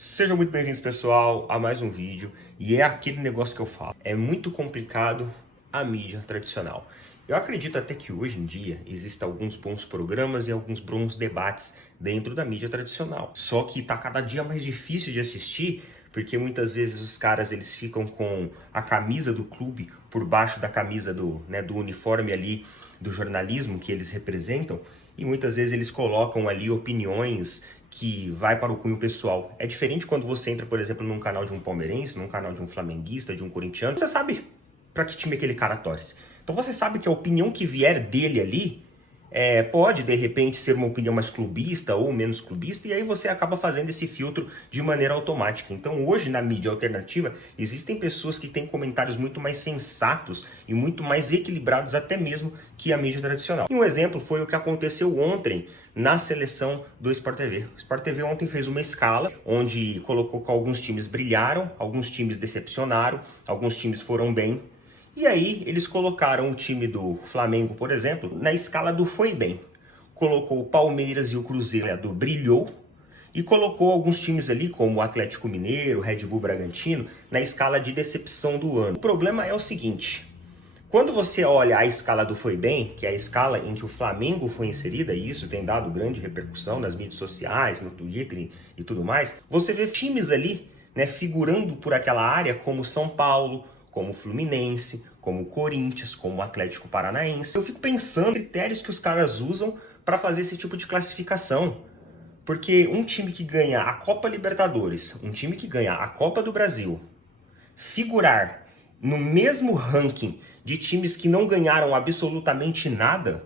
Sejam muito bem-vindos, pessoal, a mais um vídeo. E é aquele negócio que eu falo. É muito complicado a mídia tradicional. Eu acredito até que hoje em dia existem alguns bons programas e alguns bons debates dentro da mídia tradicional. Só que tá cada dia mais difícil de assistir, porque muitas vezes os caras eles ficam com a camisa do clube por baixo da camisa do uniforme ali do jornalismo que eles representam, e muitas vezes eles colocam ali opiniões que vai para o cunho pessoal. É diferente quando você entra, por exemplo, num canal de um palmeirense, num canal de um flamenguista, de um corintiano, você sabe para que time aquele cara torce. Então você sabe que a opinião que vier dele ali pode, de repente, ser uma opinião mais clubista ou menos clubista, e aí você acaba fazendo esse filtro de maneira automática. Então hoje, na mídia alternativa, existem pessoas que têm comentários muito mais sensatos e muito mais equilibrados até mesmo que a mídia tradicional. E um exemplo foi o que aconteceu ontem na seleção do Sport TV. O Sport TV ontem fez uma escala onde colocou que alguns times brilharam, alguns times decepcionaram, alguns times foram bem. E aí eles colocaram o time do Flamengo, por exemplo, na escala do foi bem. Colocou o Palmeiras e o Cruzeiro do brilhou e colocou alguns times ali, como o Atlético Mineiro, o Red Bull Bragantino, na escala de decepção do ano. O problema é o seguinte: quando você olha a escala do foi bem, que é a escala em que o Flamengo foi inserida, e isso tem dado grande repercussão nas mídias sociais, no Twitter e tudo mais, você vê times ali, figurando por aquela área como São Paulo, como o Fluminense, como o Corinthians, como o Atlético Paranaense. Eu fico pensando em critérios que os caras usam para fazer esse tipo de classificação. Porque um time que ganha a Copa Libertadores, um time que ganha a Copa do Brasil, figurar no mesmo ranking de times que não ganharam absolutamente nada,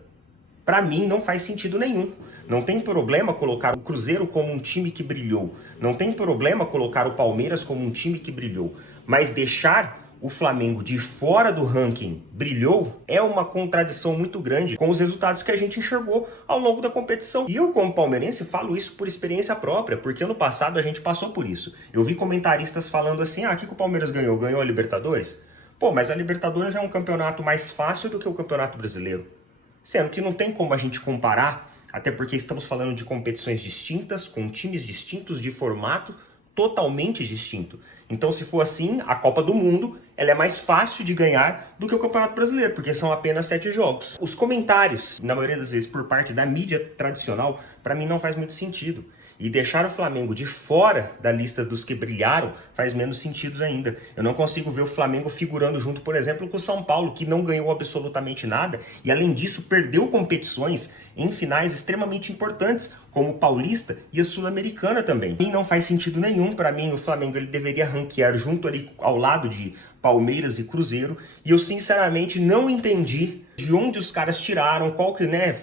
para mim não faz sentido nenhum. Não tem problema colocar o Cruzeiro como um time que brilhou, não tem problema colocar o Palmeiras como um time que brilhou, mas deixar o Flamengo de fora do ranking brilhou é uma contradição muito grande com os resultados que a gente enxergou ao longo da competição. E eu, como palmeirense, falo isso por experiência própria, porque ano passado a gente passou por isso. Eu vi comentaristas falando assim: o que o Palmeiras ganhou? Ganhou a Libertadores? Pô, mas a Libertadores é um campeonato mais fácil do que o Campeonato Brasileiro. Sendo que não tem como a gente comparar, até porque estamos falando de competições distintas, com times distintos, de formato totalmente distinto. Então, se for assim, a Copa do Mundo ela é mais fácil de ganhar do que o Campeonato Brasileiro, porque são apenas 7 jogos. Os comentários, na maioria das vezes, por parte da mídia tradicional, para mim não faz muito sentido. E deixar o Flamengo de fora da lista dos que brilharam faz menos sentido ainda. Eu não consigo ver o Flamengo figurando junto, por exemplo, com o São Paulo, que não ganhou absolutamente nada e, além disso, perdeu competições em finais extremamente importantes, como o Paulista e a Sul-Americana também. E não faz sentido nenhum. Para mim, o Flamengo ele deveria ranquear junto ali ao lado de Palmeiras e Cruzeiro, e eu sinceramente não entendi de onde os caras tiraram,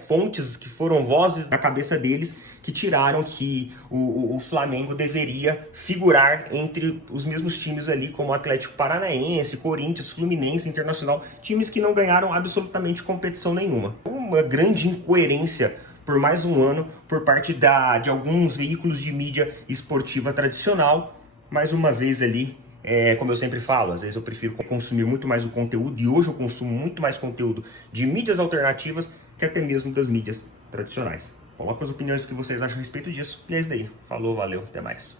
fontes que foram vozes da cabeça deles que tiraram que o Flamengo deveria figurar entre os mesmos times ali, como Atlético Paranaense, Corinthians, Fluminense, Internacional, times que não ganharam absolutamente competição nenhuma. Uma grande incoerência por mais um ano por parte de alguns veículos de mídia esportiva tradicional. Mais uma vez ali, como eu sempre falo, às vezes eu prefiro consumir muito mais o conteúdo, e hoje eu consumo muito mais conteúdo de mídias alternativas que até mesmo das mídias tradicionais. Coloca as opiniões do que vocês acham a respeito disso. E é isso daí. Falou, valeu, até mais.